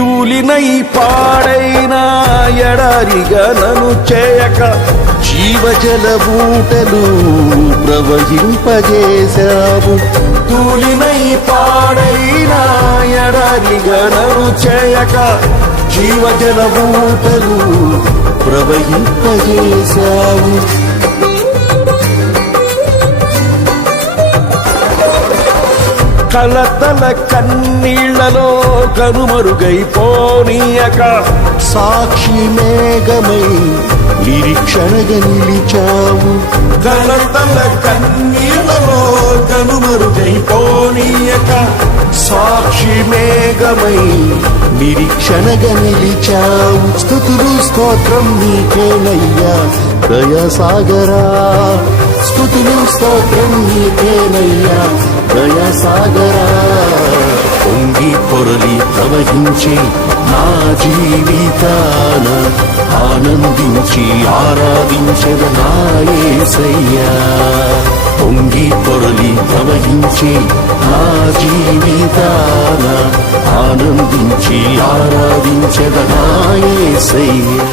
ధూళినై పాడైన ఎడారిగా నను చేయక జీవజల బూటలు ప్రవహింపజేశావు. ధూళినై పాడైన ఎడారిగా నను చేయక జీవజల బూటలు ప్రవహింపజేశావు. కలతల కన్నీళ్లలో కనుమరుగైపోనీయక సాక్షి మేఘమై నిరీక్షణగా నిలిచావు. కలతల కన్నీళ్లలో కనుమరుగైపోనీయక సాక్షి మేఘమై నిరీక్షణగా నిలిచావు. స్తుతులు స్తోత్రం నీకేనయ్యా దయాసాగరా, స్తుతులు స్తోత్రం నీకేనయ్యా దయాసాగరా. పొంగి పొరలి ప్రవహించే నా జీవితాన ఆనందించి ఆరాధించెద నా యేసయ్యా. పొంగి పొరలి ప్రవహించే నా జీవితాన ఆనందించి ఆరాధించెద నా యేసయ్యా.